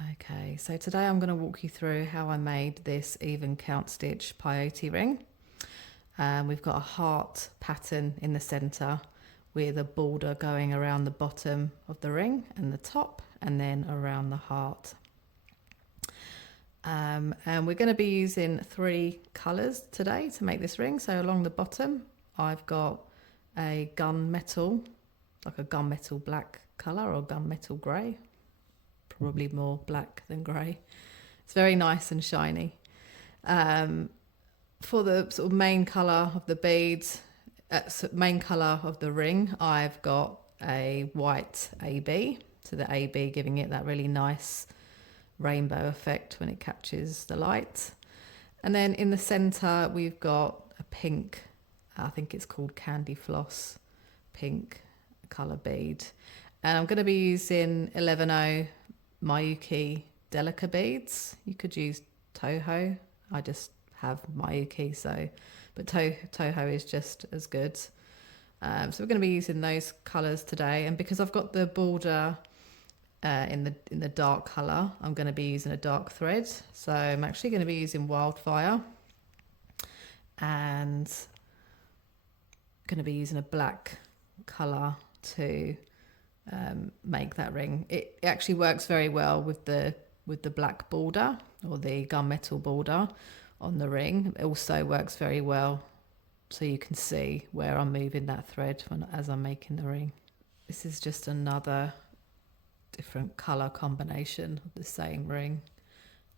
Okay, so today I'm going to walk you through how I made this even count stitch peyote ring. We've got a heart pattern in the centre with a border going around the bottom of the ring and the top, and then around the heart. And we're going to be using 3 colours today to make this ring. So along the bottom I've got a gunmetal, like a gunmetal black colour or gunmetal grey. Probably more black than grey. It's very nice and shiny. For the sort of main colour of the beads, main colour of the ring, I've got a white AB. So the AB giving it that really nice rainbow effect when it catches the light. And then in the centre we've got a pink, I think it's called Candy Floss pink colour bead. And I'm going to be using 11O Miyuki Delica beads. You could use Toho. I just have Miyuki, but Toho is just as good. So we're going to be using those colours today, and because I've got the border in the dark colour, I'm going to be using a dark thread. So I'm actually going to be using Wildfire, and going to be using a black colour to make that ring. It actually works very well with the black border or the gunmetal border on the ring. It also works very well so you can see where I'm moving that thread as I'm making the ring. This is just another different colour combination of the same ring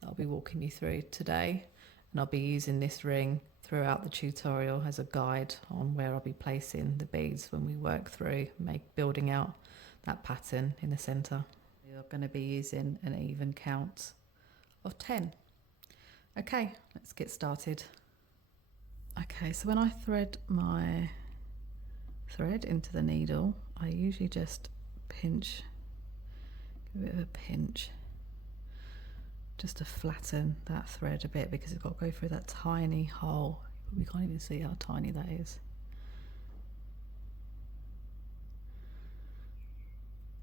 that I'll be walking you through today, and I'll be using this ring throughout the tutorial as a guide on where I'll be placing the beads when we work through building out that pattern in the centre. We are going to be using an even count of 10. Okay, let's get started. Okay, so when I thread my thread into the needle, I usually just pinch, give it a pinch, just to flatten that thread a bit, because it's got to go through that tiny hole. We can't even see how tiny that is.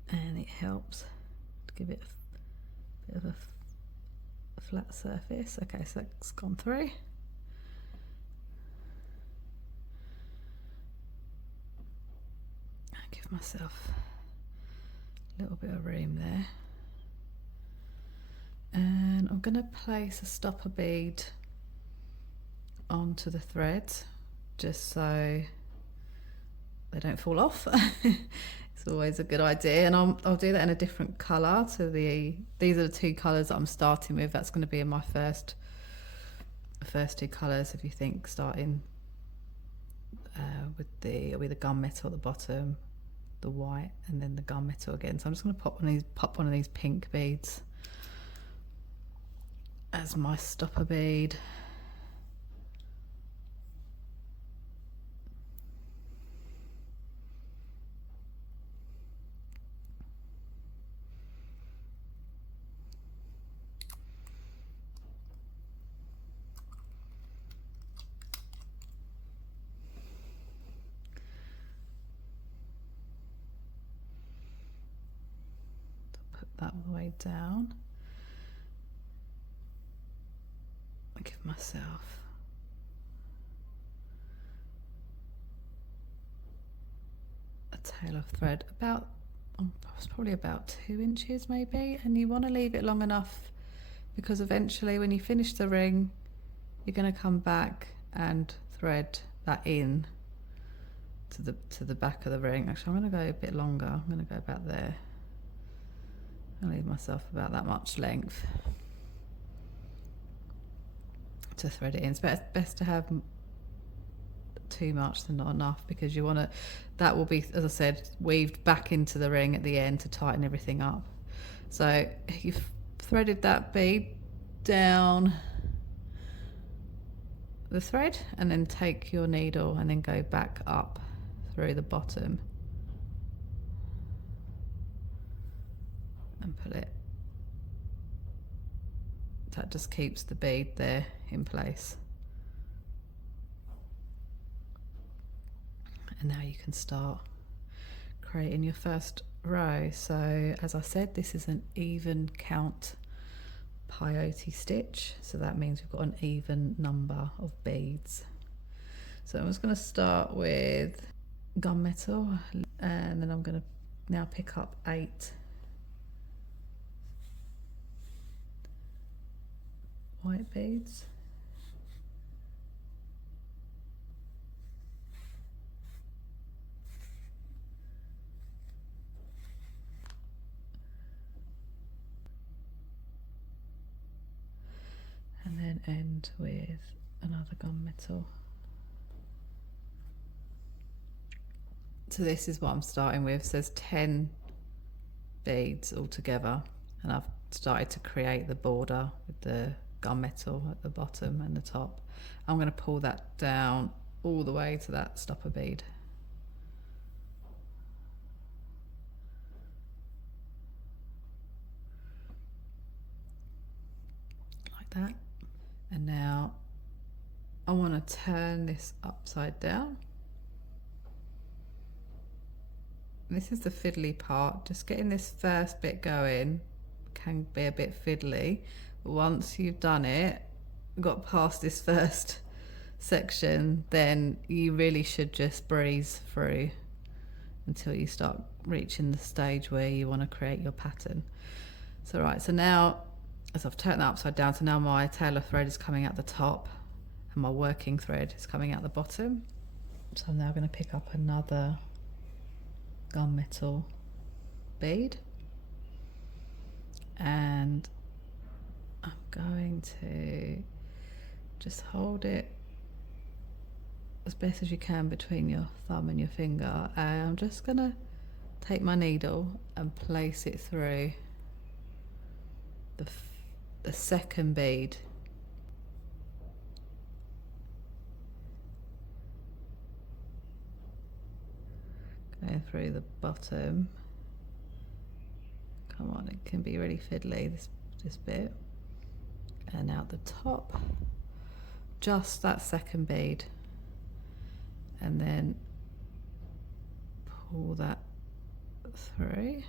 And it helps to give it a bit of a flat surface. Okay, so that's gone through. I give myself a little bit of room there. And I'm going to place a stopper bead onto the thread just so they don't fall off. It's always a good idea, and I'll do that in a different colour to these are the 2 colours that I'm starting with. That's going to be in my first 2 colours. If you think starting with the gunmetal at the bottom, the white, and then the gunmetal again. So I'm just going to pop one of these pink beads as my stopper bead. That all the way down. I give myself a tail of thread about, probably about 2 inches maybe, and you want to leave it long enough because eventually when you finish the ring you're going to come back and thread that in to the back of the ring. Actually, I'm going to go a bit longer. I'm going to go about there. I'll leave myself about that much length to thread it in. It's best to have too much than not enough, because you want to, that will be, as I said, weaved back into the ring at the end to tighten everything up. So you've threaded that bead down the thread, and then take your needle and then go back up through the bottom and pull it. That just keeps the bead there in place. And now you can start creating your first row. So as I said, this is an even count peyote stitch, so that means we've got an even number of beads. So I'm just going to start with gunmetal, and then I'm going to now pick up 8 white beads. And then end with another gunmetal. So this is what I'm starting with. So there's 10 beads altogether, and I've started to create the border with the gunmetal at the bottom and the top. I'm going to pull that down all the way to that stopper bead. Like that. And now I want to turn this upside down. This is the fiddly part. Just getting this first bit going can be a bit fiddly, but once you've done it, got past this first section, then you really should just breeze through until you start reaching the stage where you want to create your pattern. So right, so now as I've turned that upside down, so now my tailor thread is coming out the top and my working thread is coming out the bottom. So I'm now going to pick up another gunmetal bead, and I'm going to just hold it as best as you can between your thumb and your finger, and I'm just going to take my needle and place it through the second bead. Going through the bottom. Come on, it can be really fiddly, this bit. And out the top, just that second bead. And then pull that through.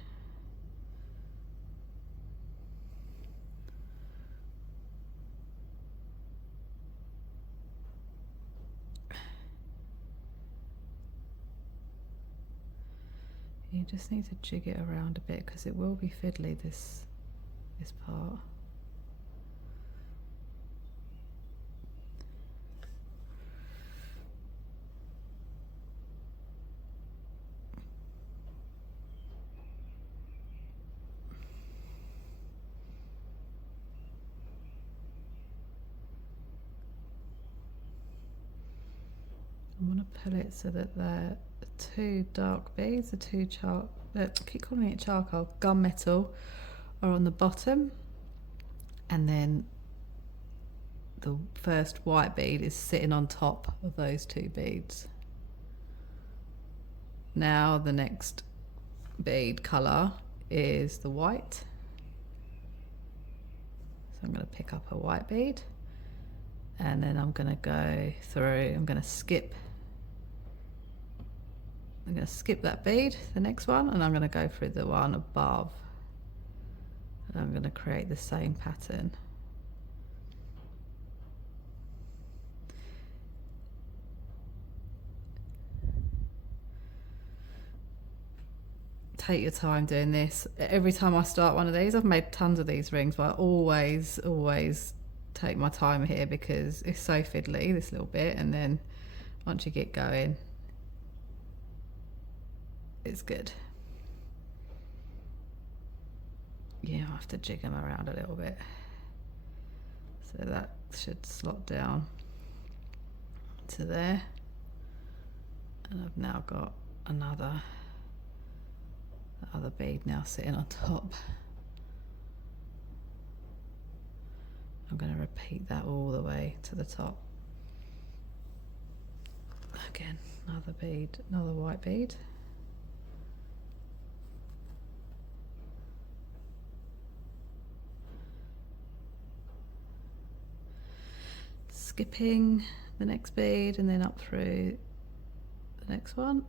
You just need to jig it around a bit because it will be fiddly, this part. I want to pull it so that the 2 dark beads, the 2 I keep calling it charcoal, gunmetal, are on the bottom, and then the first white bead is sitting on top of those 2 beads. Now the next bead colour is the white. So I'm going to pick up a white bead, and then I'm going to go through, I'm going to skip that bead, the next one, and I'm going to go through the one above, and I'm going to create the same pattern. Take your time doing this. Every time I start one of these, I've made tons of these rings, but I always take my time here because it's so fiddly, this little bit, and then once you get going, it's good. Yeah, I have to jig them around a little bit. So that should slot down to there. And I've now got another other bead now sitting on top. I'm going to repeat that all the way to the top. Again, another bead, another white bead. Skipping the next bead and then up through the next one.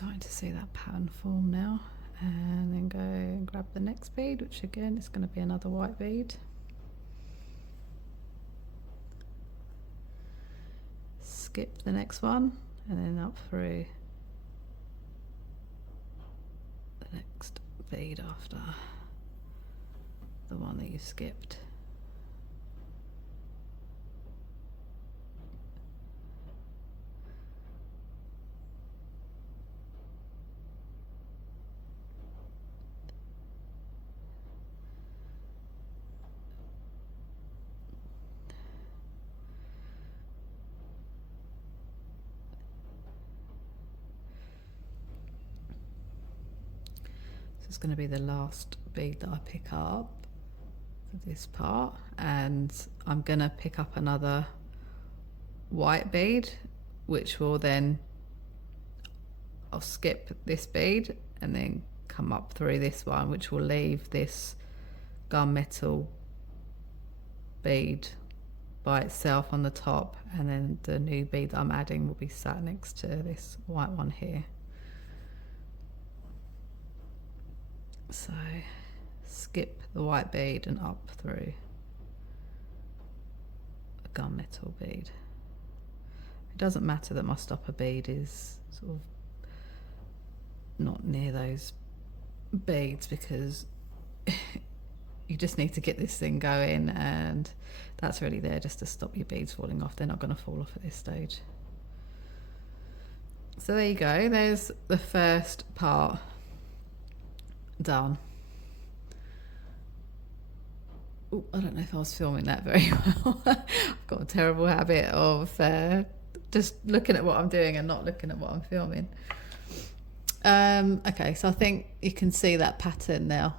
starting to see that pattern form now. And then go and grab the next bead, which again is going to be another white bead. Skip the next one and then up through the next bead after the one that you skipped. It's going to be the last bead that I pick up for this part, and I'm going to pick up another white bead, which will then, I'll skip this bead and then come up through this one, which will leave this gunmetal bead by itself on the top, and then the new bead that I'm adding will be sat next to this white one here. So skip the white bead and up through a gunmetal bead. It doesn't matter that my stopper bead is sort of not near those beads, because you just need to get this thing going, and that's really there just to stop your beads falling off. They're not going to fall off at this stage. So there you go, there's the first part done. Ooh, I don't know if I was filming that very well. I've got a terrible habit of just looking at what I'm doing and not looking at what I'm filming. Okay, so I think you can see that pattern now,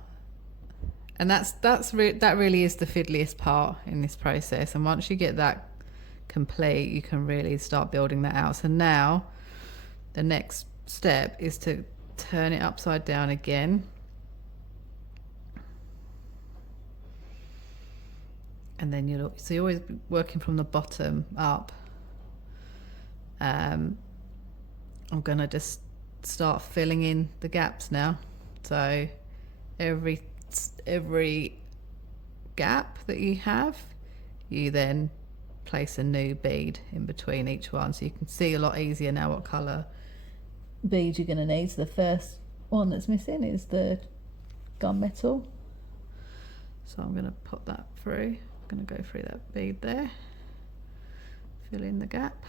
and that really is the fiddliest part in this process. And once you get that complete, you can really start building that out. So now the next step is to turn it upside down again. And then you're always working from the bottom up. I'm gonna just start filling in the gaps now. So every gap that you have, you then place a new bead in between each one, so you can see a lot easier now what colour bead you're gonna need. So the first one that's missing is the gunmetal. So I'm gonna put that through. Going to go through that bead there, fill in the gap,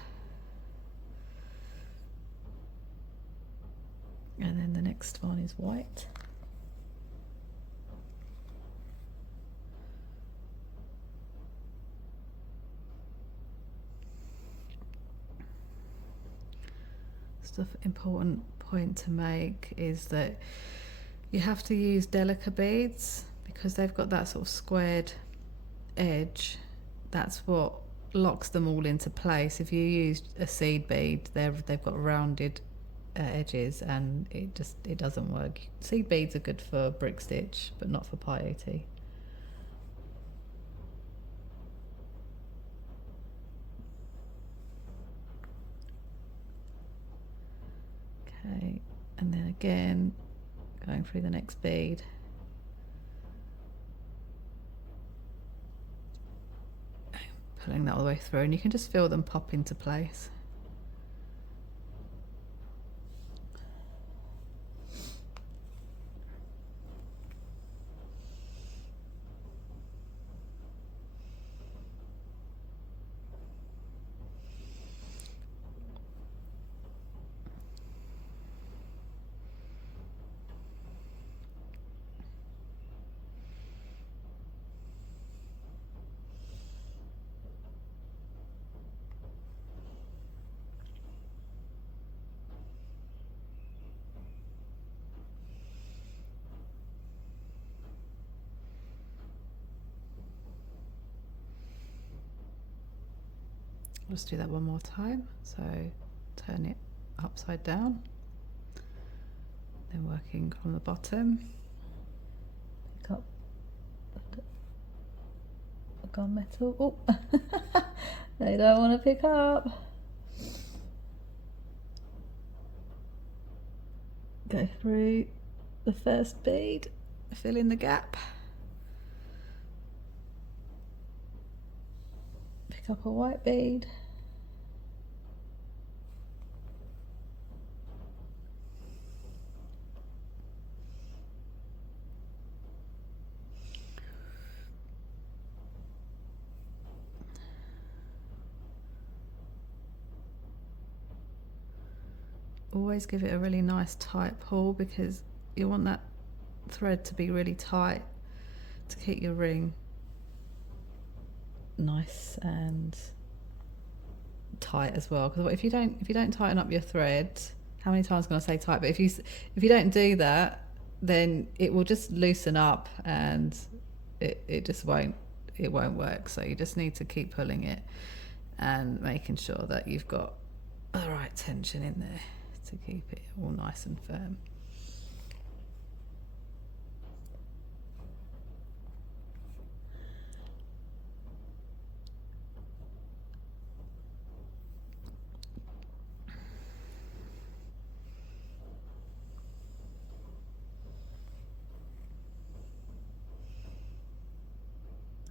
and then the next one is white. The important point to make is that you have to use Delica beads because they've got that sort of squared edge. That's what locks them all into place. If you use a seed bead, they've got rounded edges, and it doesn't work. Seed beads are good for brick stitch, but not for peyote. Okay, and then again going through the next bead. Pulling that all the way through, and you can just feel them pop into place. Let's do that one more time. So turn it upside down, then working from the bottom, pick up the gunmetal. Oh, they don't want to pick up. Go through the first bead, fill in the gap, pick up a white bead, always give it a really nice tight pull because you want that thread to be really tight to keep your ring nice and tight as well. Because if you don't tighten up your thread, how many times can I say tight? But if you don't do that, then it will just loosen up and it just won't work. So you just need to keep pulling it and making sure that you've got the right tension in there to keep it all nice and firm.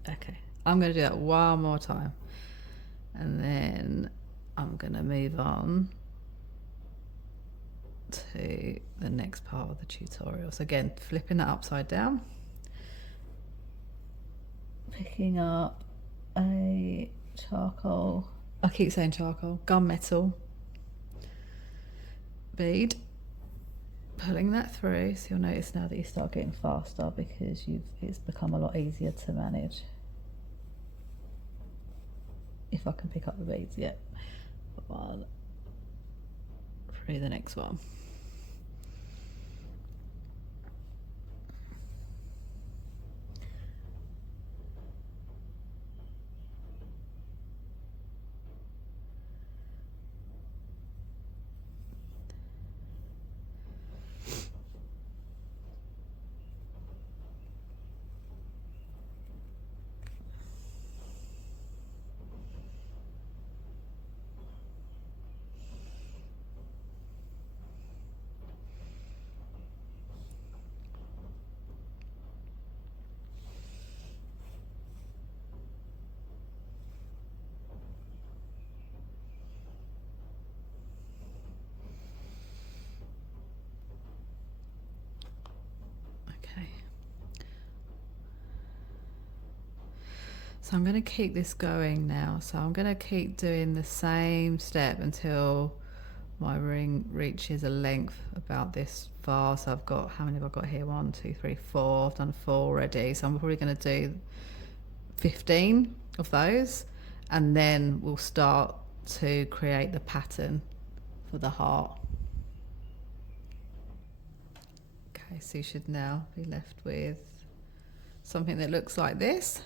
Okay, I'm going to do that one more time and then I'm going to move on to the next part of the tutorial. So again, flipping that upside down, picking up a charcoal, I keep saying charcoal, gunmetal bead, pulling that through. So you'll notice now that you start getting faster because it's become a lot easier to manage. If I can pick up the beads, yeah. One through the next one. So I'm going to keep this going now. So I'm going to keep doing the same step until my ring reaches a length about this far. So I've got, how many have I got here? 1, 2, 3, 4. I've done 4 already. So I'm probably going to do 15 of those. And then we'll start to create the pattern for the heart. Okay, so you should now be left with something that looks like this.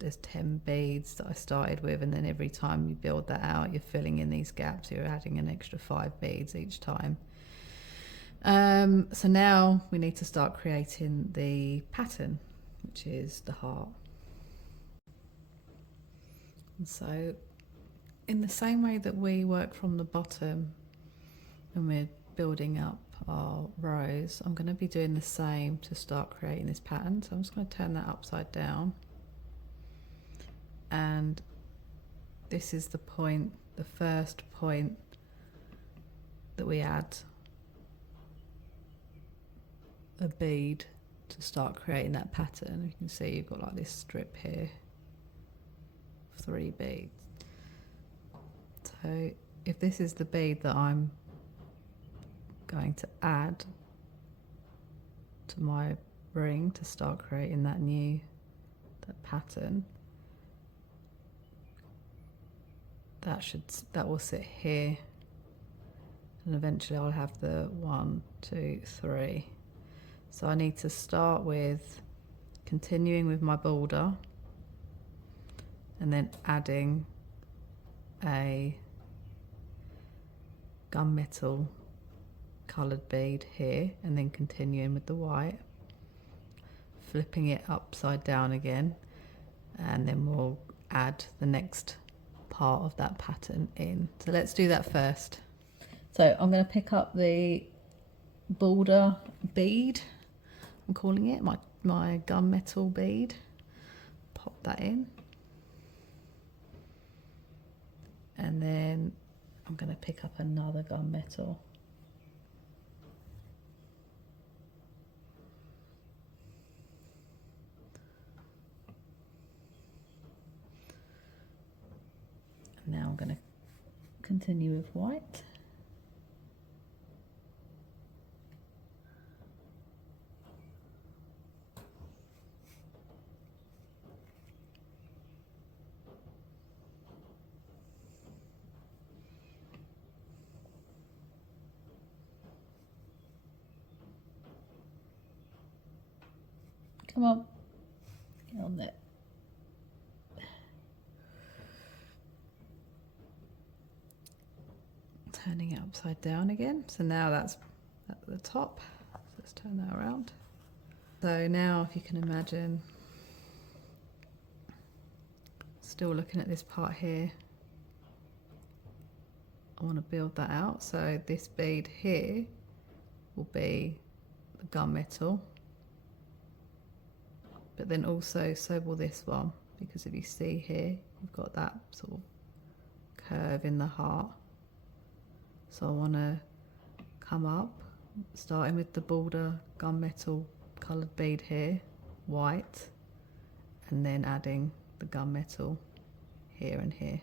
There's 10 beads that I started with, and then every time you build that out, you're filling in these gaps. You're adding an extra 5 beads each time. So now we need to start creating the pattern, which is the heart. And so in the same way that we work from the bottom when we're building up our rows, I'm going to be doing the same to start creating this pattern. So I'm just going to turn that upside down. And this is the point, the first point that we add a bead to start creating that pattern. You can see you've got like this strip here, 3 beads. So if this is the bead that I'm going to add to my ring to start creating that pattern, that will sit here, and eventually I'll have the 1, 2, 3. So I need to start with continuing with my border and then adding a gunmetal coloured bead here, and then continuing with the white, flipping it upside down again, and then we'll add the next part of that pattern in. So let's do that first. So I'm going to pick up the border bead, I'm calling it, my gunmetal bead. Pop that in. And then I'm going to pick up another gunmetal. And now I'm going to continue with white. Come on, get on there. Turning it upside down again. So now that's at the top. Let's turn that around. So now if you can imagine, still looking at this part here, I want to build that out. So this bead here will be the gunmetal. But then also so will this one, because if you see here, you've got that sort of curve in the heart. So I want to come up, starting with the border gunmetal coloured bead here, white, and then adding the gunmetal here and here.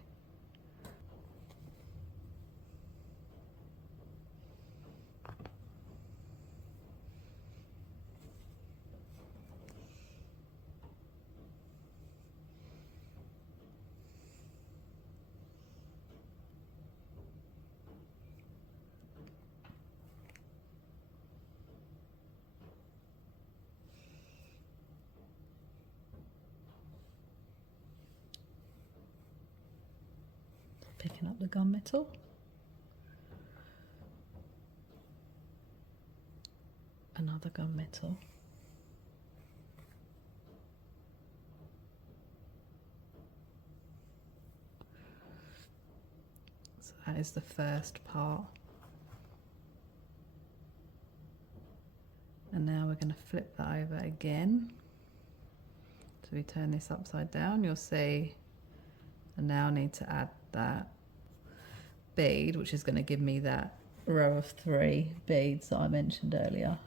Picking up the gunmetal. Another gunmetal. So that is the first part. And now we're going to flip that over again. So we turn this upside down, you'll see I now need to add that bead, which is going to give me that row of 3 beads that I mentioned earlier.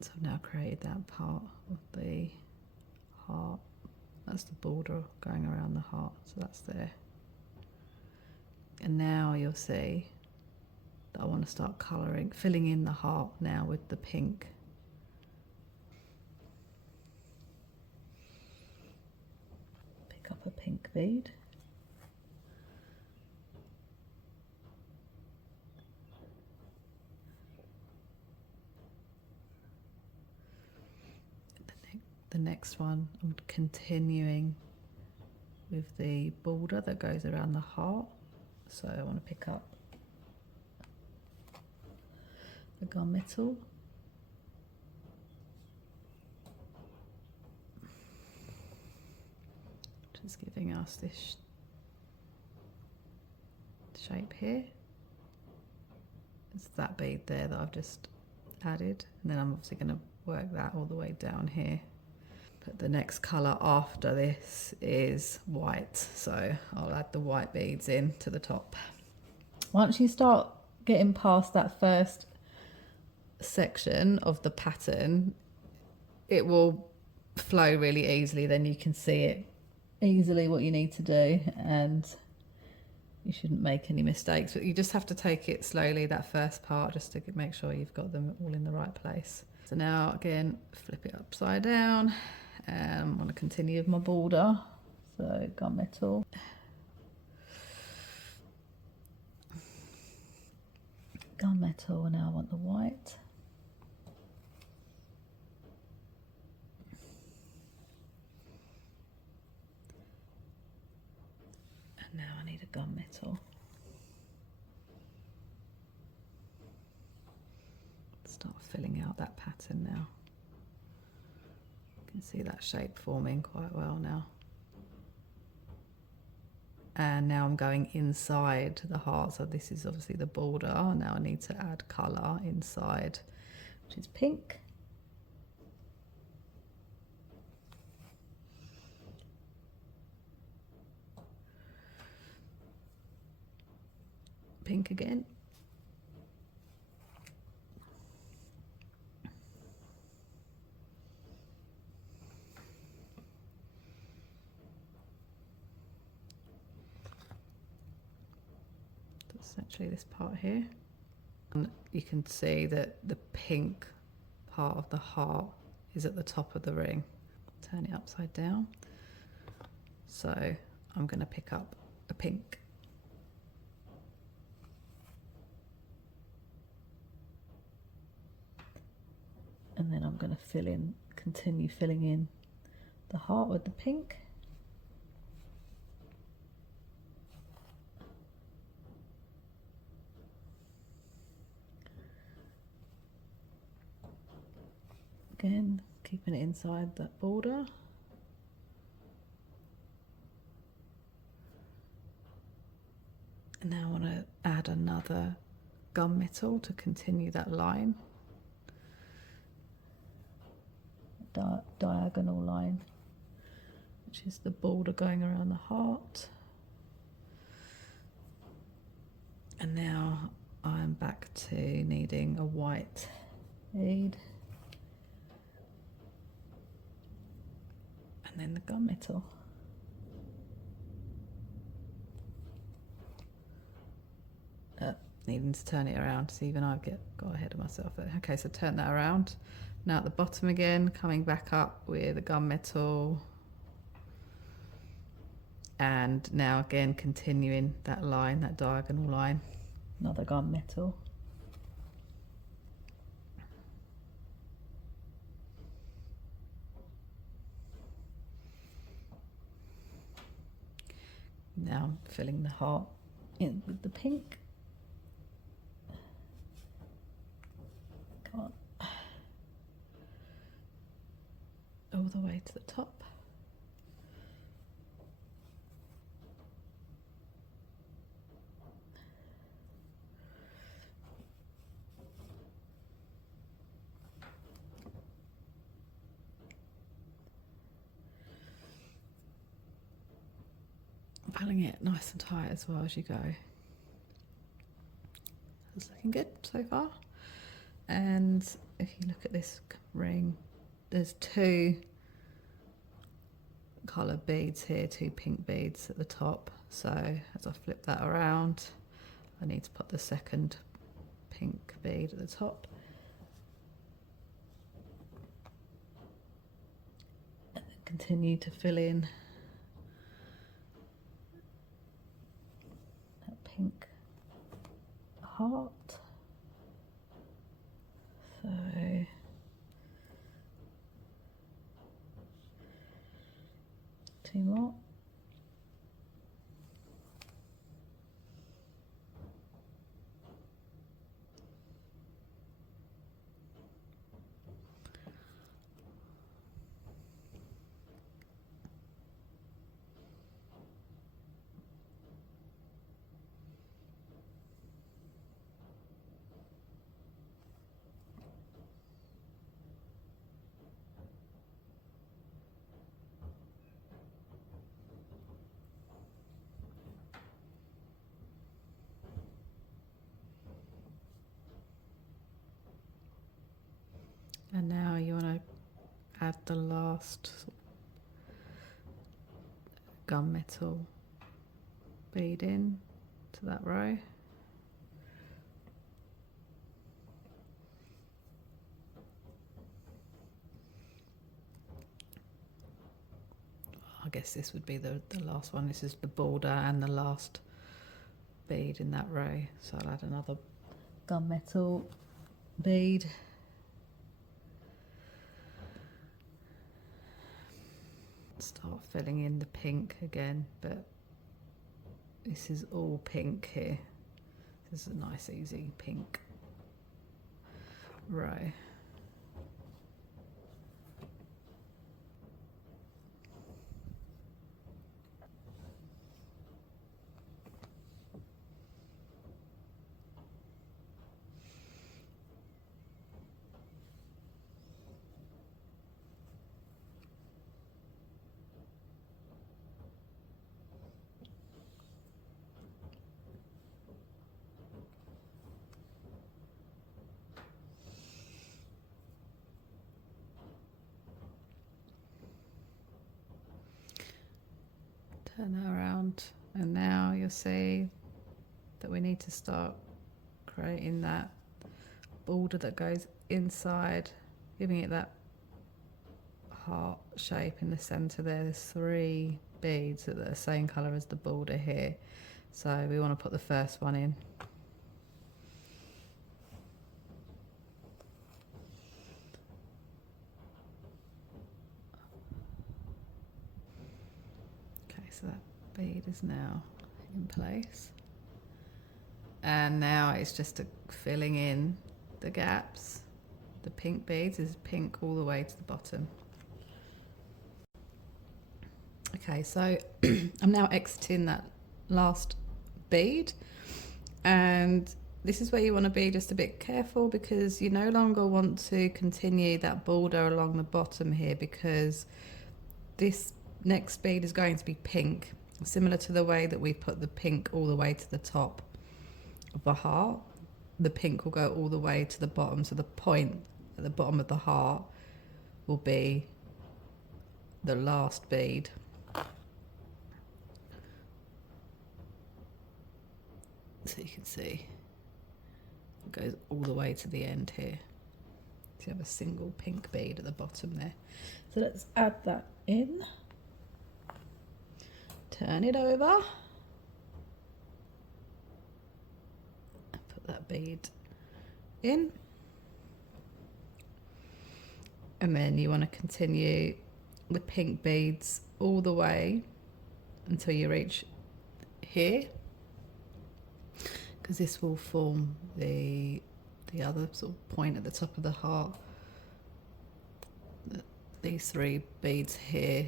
So I've now created that part of the heart. That's the border going around the heart, so that's there. And now you'll see that I want to start colouring, filling in the heart now with the pink. Pick up a pink bead. The next one, I'm continuing with the border that goes around the heart. So I want to pick up the gunmetal. Just giving us this shape here. It's that bead there that I've just added, and then I'm obviously going to work that all the way down here. But the next colour after this is white, so I'll add the white beads in to the top. Once you start getting past that first section of the pattern, it will flow really easily. Then you can see it easily what you need to do, and you shouldn't make any mistakes, but you just have to take it slowly, that first part, just to make sure you've got them all in the right place. So now again, flip it upside down, and I'm going to continue with my border. So gunmetal, gunmetal, and now I want the white. And now I need a gunmetal. Start filling out that pattern now. You can see that shape forming quite well now. And now I'm going inside the heart. So this is obviously the border. Now I need to add colour inside, which is pink. Pink again. Essentially this part here, and you can see that the pink part of the heart is at the top of the ring. Turn it upside down. So I'm going to pick up a pink. And then I'm going to continue filling in the heart with the pink. Again, keeping it inside that border. And now I want to add another gunmetal to continue that line. Diagonal line, which is the border going around the heart. And now I'm back to needing a white bead. And then the gunmetal. Needing to turn it around, so even I've got ahead of myself there. Okay, so turn that around. Now at the bottom again, coming back up with a gunmetal. And now again continuing that line, that diagonal line. Another gunmetal. Now I'm filling the heart in with the pink. Come on. All the way to the top. Pulling it nice and tight as well as you go. That's looking good so far. And if you look at this ring, there's two coloured beads here, two pink beads at the top. So as I flip that around, I need to put the second pink bead at the top. And then continue to fill in that pink heart. So two more. And now you want to add the last gunmetal bead in to that row. I guess this would be the last one. This is the border and the last bead in that row. So I'll add another gunmetal bead. Start filling in the pink again, but this is all pink here. This is a nice easy pink row. Turn that around, and now you'll see that we need to start creating that border that goes inside, giving it that heart shape in the center there. There's 3 beads that are the same color as the border here, so we want to put the first one in. Okay, so that bead is now in place, and now it's just filling in the gaps. The pink beads is pink all the way to the bottom. Okay, so I'm now exiting that last bead, and this is where you want to be just a bit careful, because you no longer want to continue that border along the bottom here, because this next bead is going to be pink, similar to the way that we put the pink all the way to the top of the heart. The pink will go all the way to the bottom, so the point at the bottom of the heart will be the last bead. So you can see it goes all the way to the end here. So you have a single pink bead at the bottom there. So let's add that in. Turn it over. Put that bead in. And then you want to continue the pink beads all the way until you reach here, because this will form the other sort of point at the top of the heart. These 3 beads here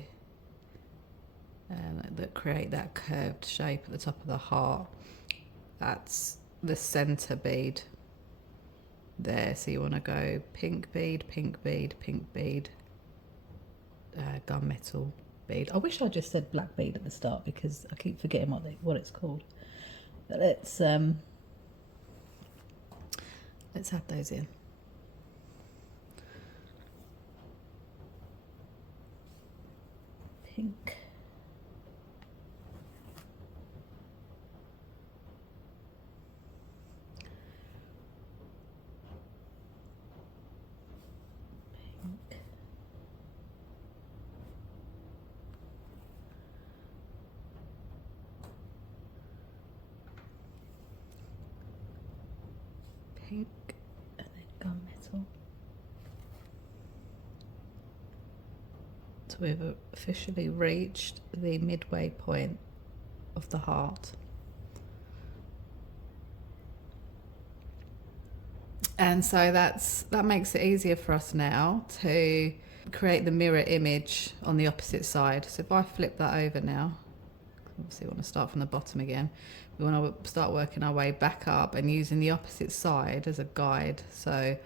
that create that curved shape at the top of the heart, that's the center bead there. So you want to go pink bead, pink bead, pink bead, gunmetal bead. I wish I just said black bead at the start, because I keep forgetting what it's called. But let's add those in. Pink. Pink. Pink, and then gunmetal. So we've officially reached the midway point of the heart. And so that makes it easier for us now to create the mirror image on the opposite side. So if I flip that over now, obviously we want to start from the bottom again. We want to start working our way back up and using the opposite side as a guide. So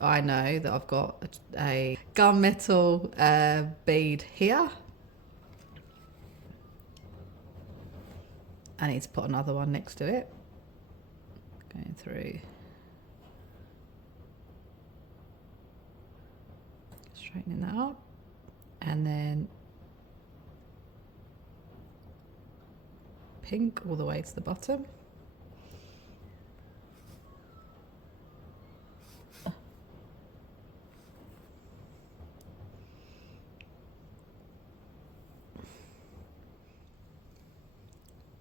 I know that I've got a gunmetal bead here. I need to put another one next to it. Going through. Straightening that up. And then pink all the way to the bottom.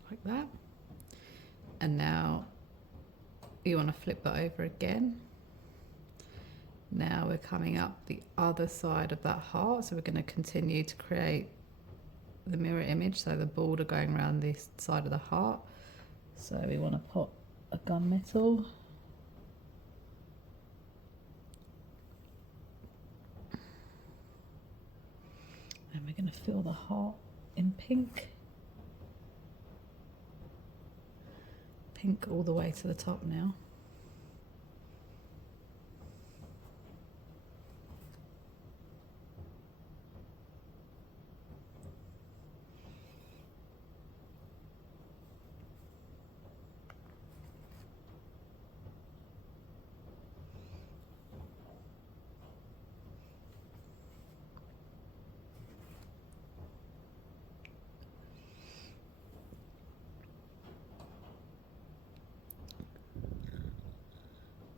Like that. And now you want to flip that over again. Now we're coming up the other side of that heart, so we're going to continue to create the mirror image, so the border going around this side of the heart. So we want to put a gunmetal, and we're going to fill the heart in pink. Pink all the way to the top now.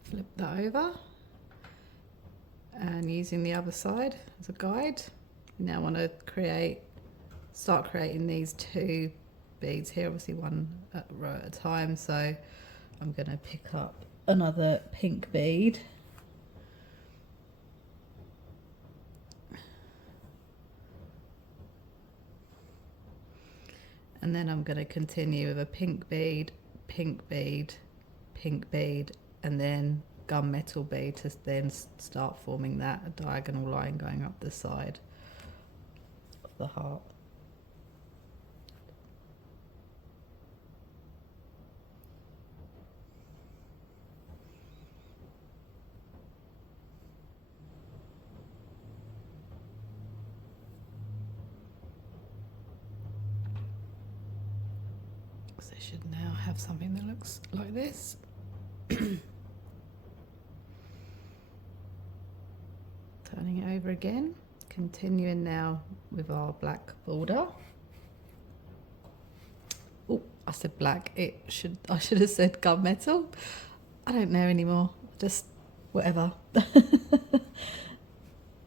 Flip that over, and using the other side as a guide, you now want to start creating these 2 beads here, obviously one row at a time. So I'm going to pick up another pink bead, and then I'm going to continue with a pink bead, pink bead, pink bead, and then gunmetal bead to then start forming that diagonal line going up the side of the heart. So I should now have something that looks like this. Turning it over again, continuing now with our black border. Oh, I said black. I should have said gunmetal. I don't know anymore. Just whatever.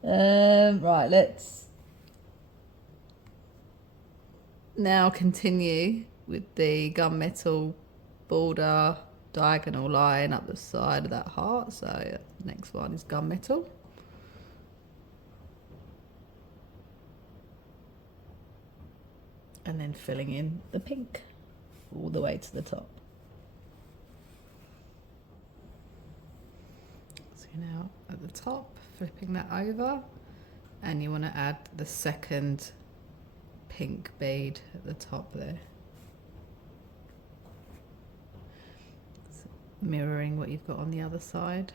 Right, let's now continue with the gunmetal border diagonal line up the side of that heart. So next one is gunmetal. And then filling in the pink all the way to the top. So now at the top, flipping that over, and you want to add the second pink bead at the top there. So mirroring what you've got on the other side.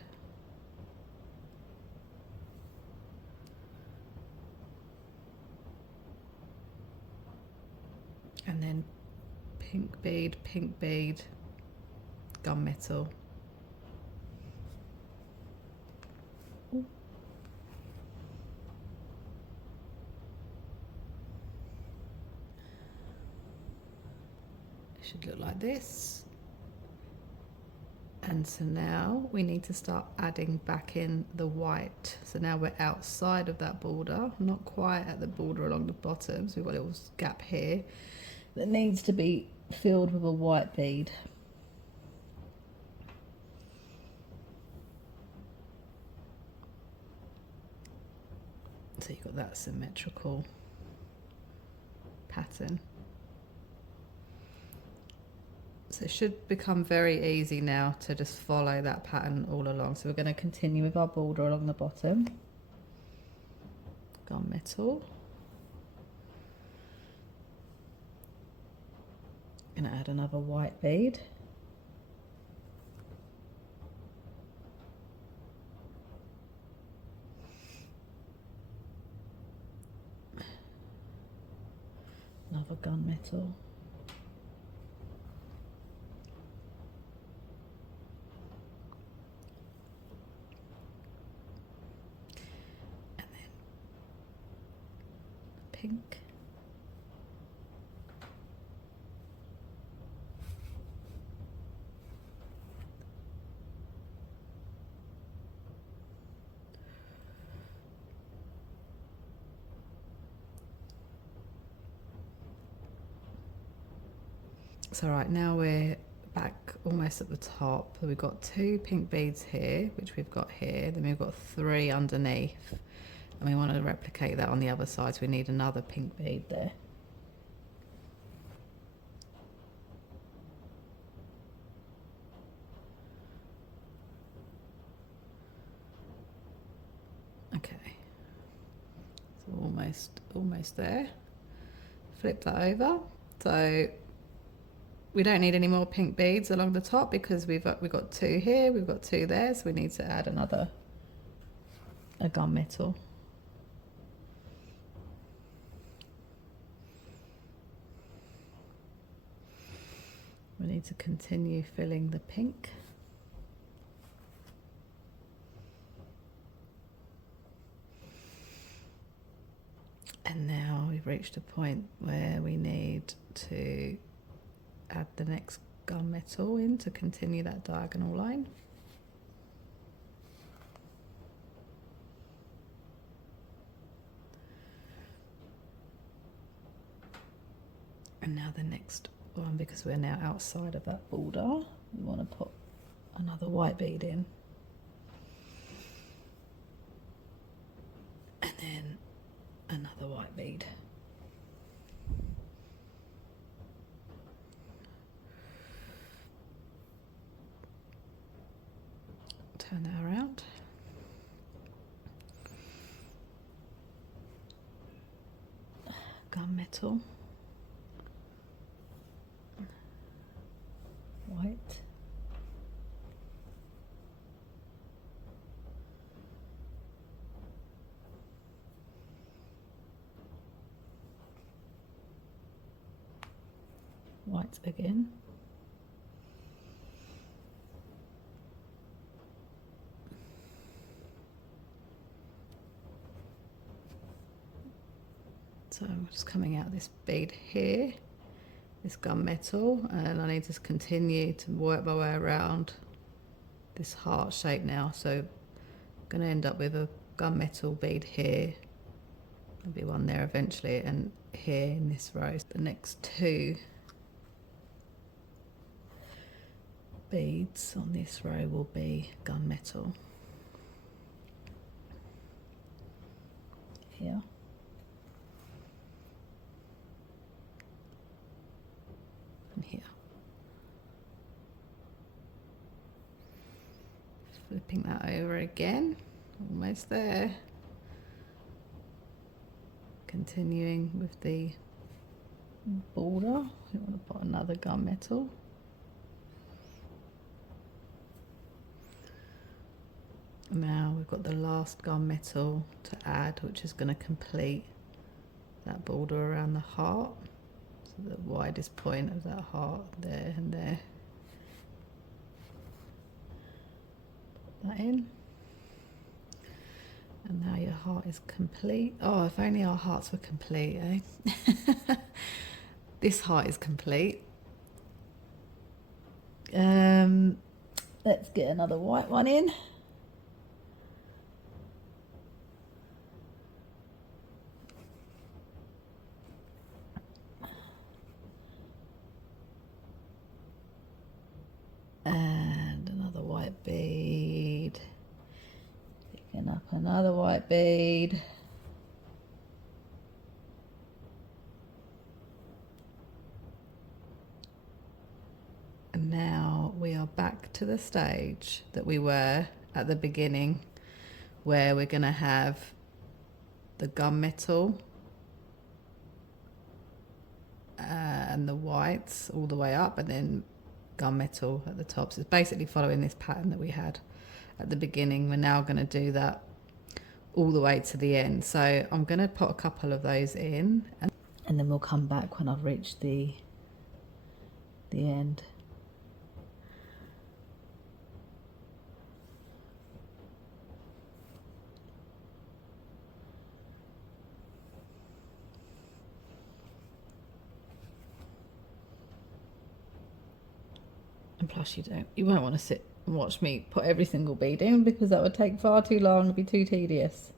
And then pink bead, gunmetal. It should look like this. And so now we need to start adding back in the white. So now we're outside of that border, not quite at the border along the bottom. So we've got a little gap here that needs to be filled with a white bead. So you've got that symmetrical pattern. So it should become very easy now to just follow that pattern all along. So we're going to continue with our border along the bottom. Gunmetal. Going to add another white bead. Another gunmetal. And then pink. So right now we're back almost at the top. We've got 2 pink beads here, which we've got here. Then we've got 3 underneath. And we want to replicate that on the other side, so we need another pink bead there. Okay. So almost there. Flip that over. So we don't need any more pink beads along the top because we've got 2 here, we've got 2 there, so we need to add a gunmetal. We need to continue filling the pink. And now we've reached a point where we need to add the next gunmetal in to continue that diagonal line. And now the next one, because we're now outside of that border, we want to put another white bead in. And then another white bead. Turn that around. Gunmetal. White. White again. So I'm just coming out this bead here, this gunmetal, and I need to continue to work my way around this heart shape now. So I'm going to end up with a gunmetal bead here. There'll be one there eventually, and here in this row. The next two beads on this row will be gunmetal. Here. And here. Flipping that over again, almost there. Continuing with the border, we want to put another gunmetal. Now we've got the last gunmetal to add, which is going to complete that border around the heart. So the widest point of that heart, there and there. Put that in. And now your heart is complete. Oh, if only our hearts were complete, eh? This heart is complete. Let's get another white one in. And another white bead. Picking up another white bead. And now we are back to the stage that we were at the beginning, where we're going to have the gunmetal and the whites all the way up, and then gunmetal at the top. So it's basically following this pattern that we had at the beginning. We're now going to do that all the way to the end. So I'm going to put a couple of those in, and then we'll come back when I've reached the end. And plus you won't want to sit and watch me put every single bead in, because that would take far too long, it'd be too tedious.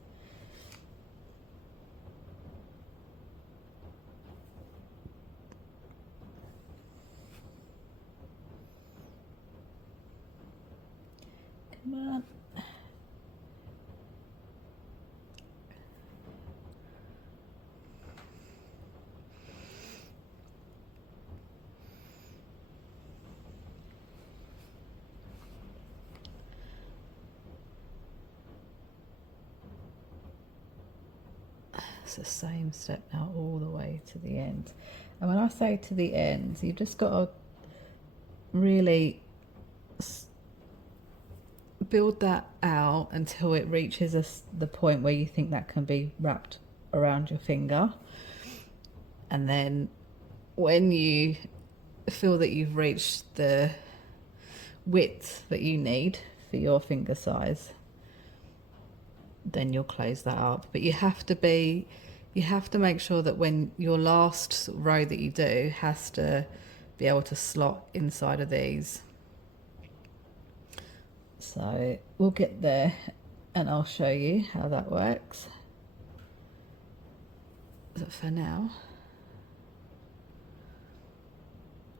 Come on. It's the same step now all the way to the end. And when I say to the end, you've just got to really build that out until it reaches the point where you think that can be wrapped around your finger. And then when you feel that you've reached the width that you need for your finger size, then you'll close that up. But you have to make sure that when your last row that you do has to be able to slot inside of these. So we'll get there and I'll show you how that works. But for now,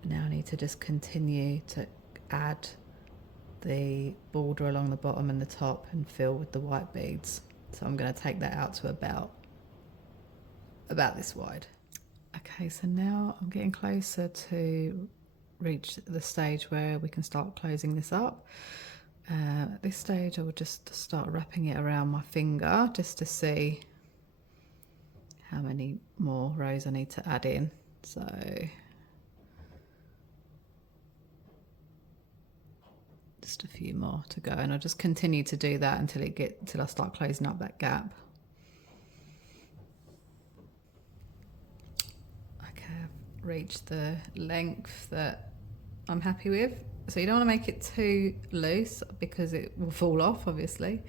Now I need to just continue to add the border along the bottom and the top and fill with the white beads. So I'm going to take that out to about this wide. Okay, so now I'm getting closer to reach the stage where we can start closing this up. At this stage I will just start wrapping it around my finger just to see how many more rows I need to add in. So just a few more to go, and I'll just continue to do that until I start closing up that gap. Okay, I've reached the length that I'm happy with. So you don't want to make it too loose because it will fall off, obviously,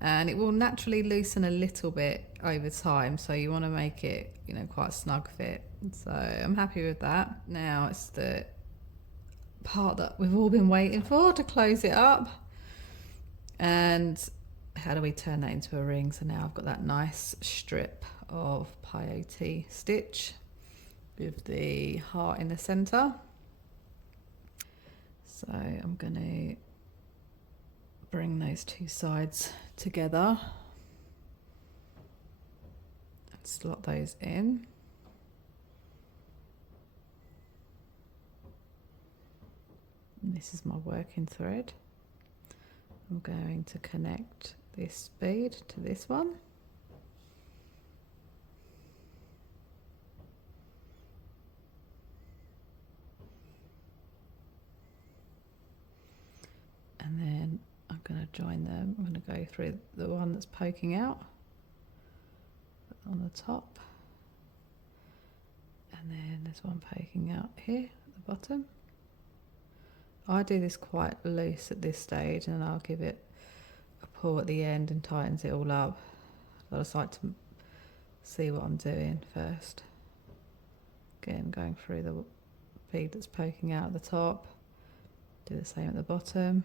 and it will naturally loosen a little bit over time. So you want to make it, you know, quite a snug fit. So I'm happy with that. Now it's the part that we've all been waiting for to close it up. And how do we turn that into a ring? So now I've got that nice strip of peyote stitch with the heart in the center. So I'm going to bring those two sides together and slot those in. And this is my working thread. I'm going to connect this bead to this one. And then I'm going to join them. I'm going to go through the one that's poking out on the top. And then there's one poking out here at the bottom. I do this quite loose at this stage, and I'll give it a pull at the end and tightens it all up. I just like to see what I'm doing first. Again, going through the bead that's poking out at the top. Do the same at the bottom.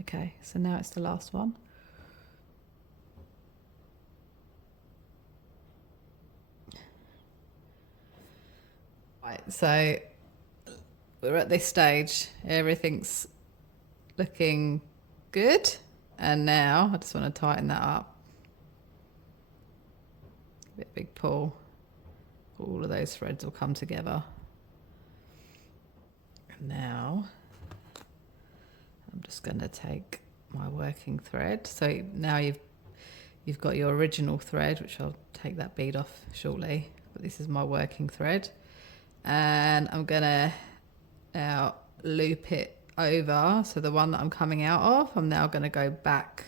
Okay, so now it's the last one. Right, so we're at this stage, everything's looking good, and now I just want to tighten that up. A bit big pull, all of those threads will come together. And now I'm just going to take my working thread. So now you've got your original thread, which I'll take that bead off shortly, but this is my working thread, and I'm going to now loop it over. So the one that I'm coming out of, I'm now going to go back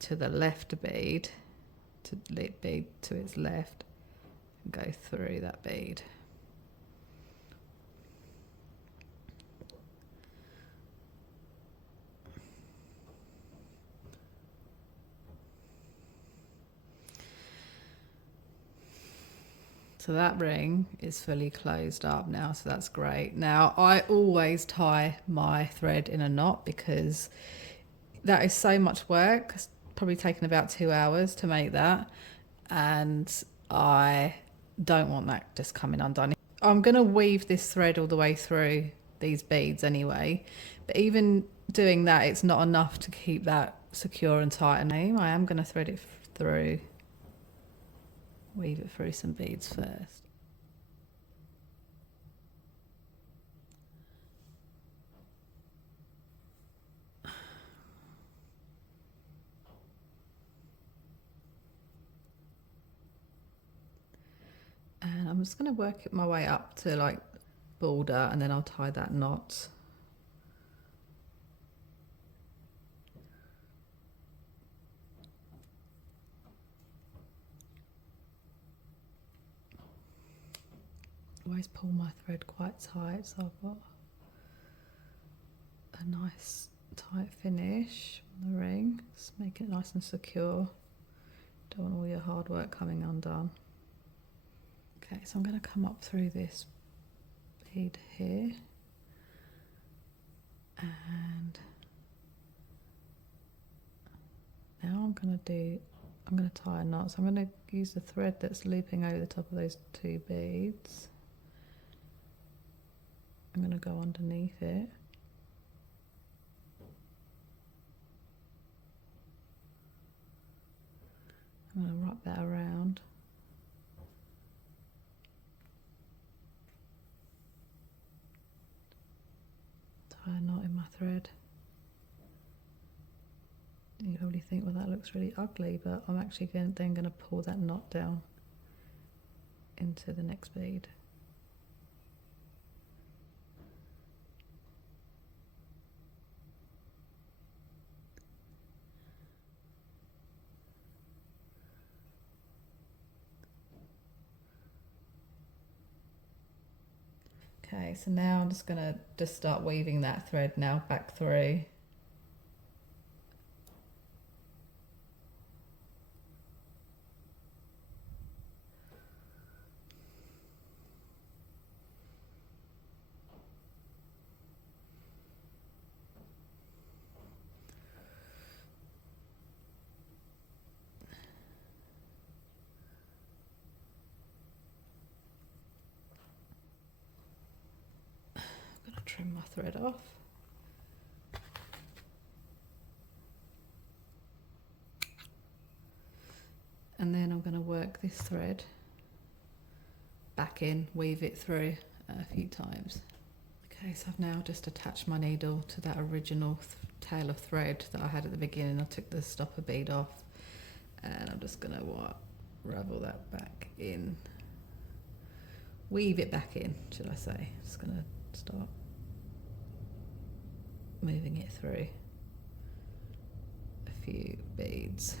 to the left bead, to its left, and go through that bead. So that ring is fully closed up now, so that's great. Now I always tie my thread in a knot because that is so much work. It's probably taken about 2 hours to make that, and I don't want that just coming undone. I'm going to weave this thread all the way through these beads anyway, but even doing that, it's not enough to keep that secure and tight. And I am going to thread it through, weave it through some beads first. And I'm just going to work my way up to like border, and then I'll tie that knot. always pull my thread quite tight, so I've got a nice tight finish on the ring. Just make it nice and secure. Don't want all your hard work coming undone. Okay, so I'm going to come up through this bead here, and now I'm going to tie a knot. So I'm going to use the thread that's looping over the top of those two beads. I'm going to go underneath it. I'm going to wrap that around. Tie a knot in my thread. You probably think, well, that looks really ugly, but I'm actually then going to pull that knot down into the next bead. Okay, so now I'm just going to start weaving that thread now back through. Trim my thread off. And then I'm going to work this thread back in, weave it through a few times. Okay, so I've now just attached my needle to that original tail of thread that I had at the beginning. I took the stopper bead off, and I'm just going to ravel that back in. Weave it back in, should I say. Just going to start moving it through a few beads.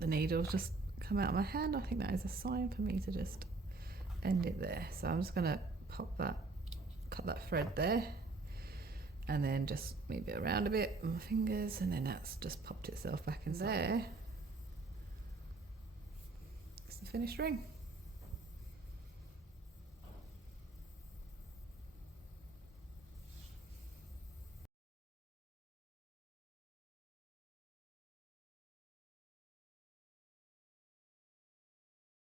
The needle's just come out of my hand. I think that is a sign for me to just end it there. So I'm just going to cut that thread there, and then just move it around a bit with my fingers, and then that's just popped itself back in there. It's the finished ring.